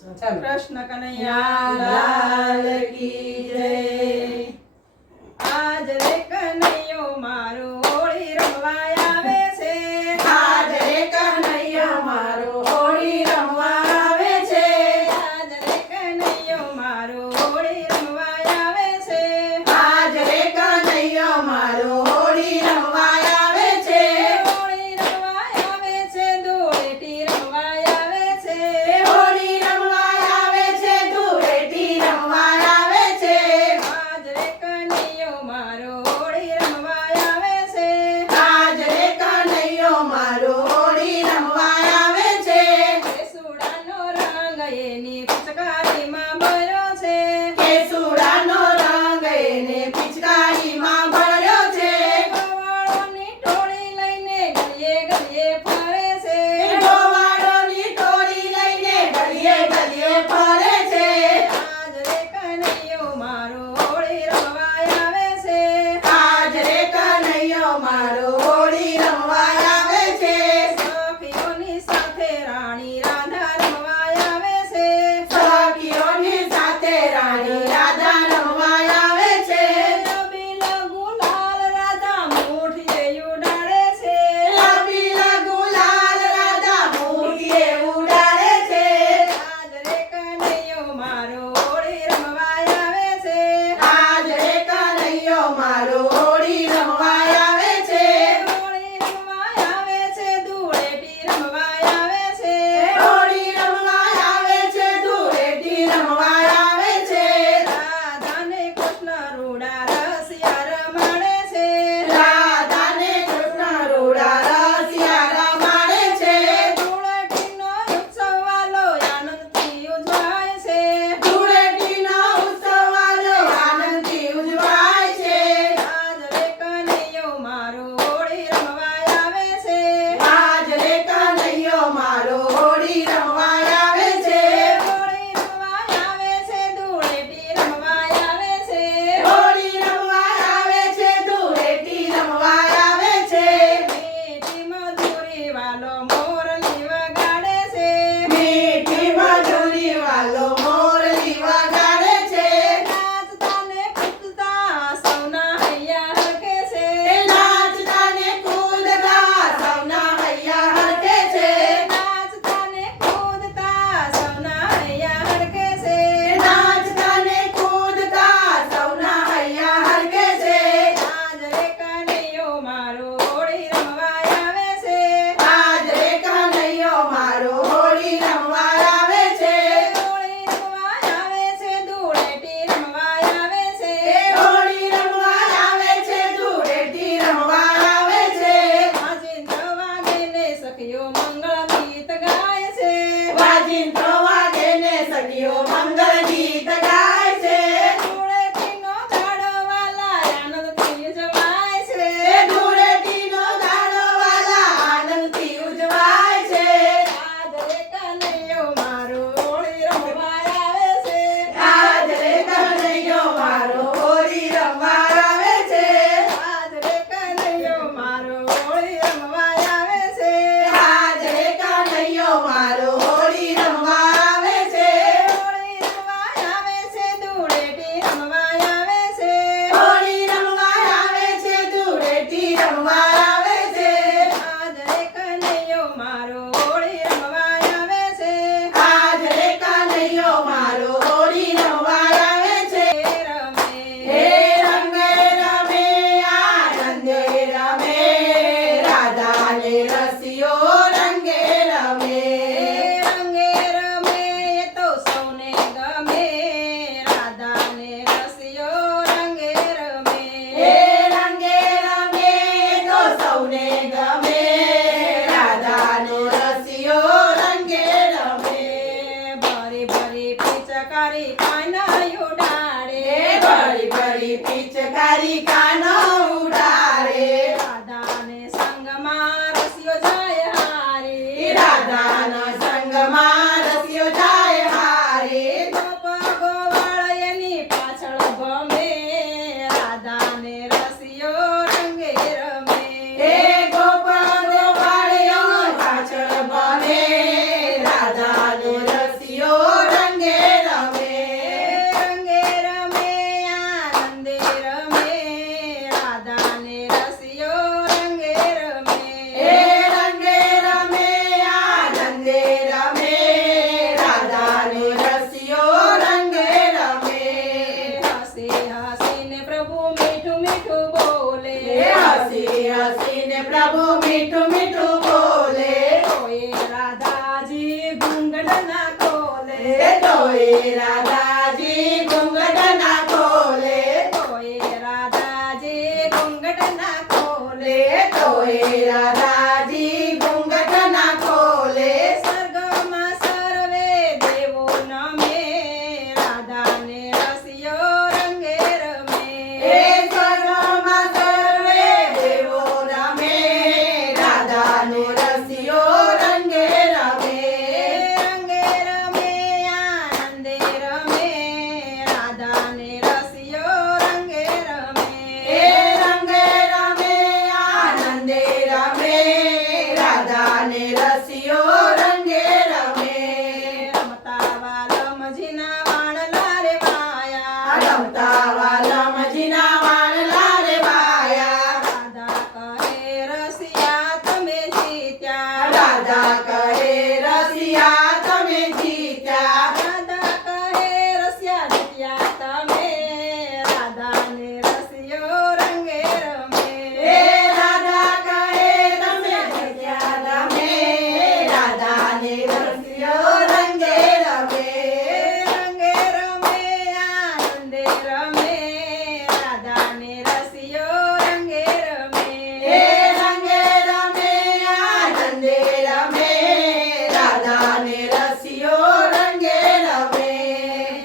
ચાલો કૃષ્ણ કનૈયા લાલ કી જય. આજ રે કનૈયો મારો હોળી રમવા આવે છે. આજ રે કનૈયો મારો હોળી રમવા આવે છે. આજ રે કનૈયો મારો હોળી રમવા આવે છે. આજ રે કનૈયો મારો હોળી રમવા આવે છે. હોળી રમવા આવે છે, ધૂળેટી રમવા આવે છે. હોળી રમવા આવે છે, ધૂળેટી રમવા આવે છે. આજ રે કનૈયો મારો હોળી રમવા આવે છે. આજ રે કનૈયો મારો હોળી રમવા આવે છે. કેસુડાનો રંગ એની પિચકારીમાં ભર્યો છે. કેસુડાનો રંગ એને પિચકારીમાં ભર્યો છે. ગોવાળોની ટોળી લઈને ગલીએ ગલીએ ફરે છે. ગોવાળોની ટોળી લઈને ગલીએ ગલીએ ફરે છે. આજ રે કનૈયો મારો હોળી રમવા આવે છે. આજ રે કનૈયો મારો હોળી રમવા આવે છે. સખીઓની સાથે રાણી રાધા રમવા આવે છે. સખીઓની સાથે રાણી રાધા રમવા આવે છે. લબીલ ગુલાલ રાધા મુઠીએ ઉડાડે છે. લબીલા ગુલાલ રાધા મુઠીએ ઉડાડે છે. આજ રે કનૈયો મારો હોળી રમવા આવે છે. આજ રે કનૈયો મારો હોળી રમવા આવે છે. હોળી રમવા આવે છે, ધૂળેટી રમવા આવે છે. હોળી રમવા આવે છે, ધૂળેટી રમવા આવે છે. રાધાને કૃષ્ણ રૂડા રસિયા રમાડે છે. રાધાને કૃષ્ણ રૂડા રસિયા રમાડે છે. ધૂળેટીનો ઉત્સવ વાલો આનંદથી ઉજવાય છે. ધૂળેટીનો ઉત્સવ આજો આનંદથી ઉજવાય છે. આજ રે કનૈયો મારો હોળી રમવા આવે છે. આજ રે કનૈયો મારો હોળી રમવા આવે છે. હોળી રમવા આવે છે, ધૂળેટી રમવા આવે છે. હોળી રમવા આવે છે, ધૂળેટી રમવા આવે છે. મીઠી મધુરી વાલો મોરલી વગાડે છે. મીઠી મધુરી વાલો મોરલી વગાડે છે. નાચતા ને કૂદતા સૌના હૈયા હરખે છે. નાચતા ને કૂદતા સૌના હૈયા હરખે છે. નાચતા ને કૂદતા સૌના હૈયા હરખે છે. નાચતા ને કૂદતા સૌના હૈયા હરખે છે. આજ રે કનૈયો મારો હોળી રમવા આવે છે. આજ રે કનૈયો મારો હોળી રમવા આવે છે. હોળી રમવા આવે છે, ધૂળેટી રમવા આવે છે. હોળી રમવા આવે છે, ધૂળેટી રમવા આવે છે. વાજિંત્ર વાગે ને સખીઓ મંગળ ગીત ગાય છે. વાજિંત્રો વાગે ને સખીઓ મંગળ ગીત ગાય છે. ધૂળેટીનો દાડો વાલા આનંદથી ઉજવાય છે. ધૂળેટીનો દાડો વાલા આનંદથી ઉજવાય છે. આજ રે કનૈયો મારો હોળી રમવા આવે છે. આજ રે કનૈયો મારો હોળી રમવા આવે છે. આજ રે કનૈયો મારો હોળી રમવા આવે છે. આજ રે કનૈયો મારો હોળી રમવા આવે છે. હોળી રમવા આવે છે, ધૂળેટી રમવા આવે છે. હોળી રમવા આવે છે, ધૂળેટી રમવા આવે છે. આજ રે કનૈયો મારો હોળી રમવા આવે છે. આજ રે કનૈયો મારો હોળી રમવા આવે છે. હે રંગે રમે આનંદે રમે રાધા ને રસિયો રંગે રમે. રંગે રમે એ તો સૌને ગમે, રાધા ને રસિયો રંગે રમે. હે રંગે રમે તો સૌને ગમે રાધા નો રસિયો રંગે રમે. ભરી ભરી પિચકારી કાના ઉડાડે. ભરી ભરી પિચકારી કાનો ઉડાડે. રાધાને સંગમાં રસિયો જાય હારે. રાધાના સંગમાં રસિયો જાય હારે. ગોપ ગોવાળ એની પાછળ ગમે, રાધાને રસિયો રંગે રમે. હે ગોપાલ ગોપાળિયો પાછળ બને રાધાનો રસિયો એ તોય રાધાજી ઘૂંઘટ ના ખોલે તોય રાધાજી ઘૂંઘટ ના ખોલે તોય રાધાજી ઘૂંઘટ ના ખોલે સ્વર્ગમાં સર્વે દેવો નમે રાધાને રસિયો રંગે રમે એ સ્વર્ગમાં સર્વે દેવો રમે રાધાને રસિયો રંગે રમે રંગે રમે આનંદે રમે રાધાને રસિયો રંગે રમે એ રંગે રમે આનંદે રમે રાધાને રસિયો રંગે રમે રમતા વાલમજીના વાણલા રે વાયા રમતા વાલમજીના વાણલા રે વાયા રાધા કહે રસિયા તમે જીત્યા રાધા કહે રસિયા તમે જીત્યા રાધા કહે રસિયા જીત્યા તમે રાધાને રસિયો રંગે રમે એ રાધા કહે તમે જીત્યા તમે રાધાને રસિયો રંગે રમે રંગે રમે આનંદે રમે રાધાને રસિયો રંગે રમે એ રંગે રમે આનંદે રમે રાધાને રસિયો રંગે રમે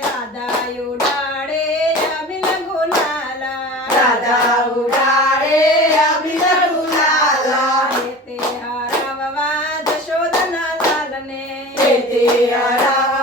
રાધા ઉડાડે અબિલ ગુલાલા રાધા ઉડાડે અબિલ ગુલાલા તે હરાવવા જશોદના લાલને તે હરાવા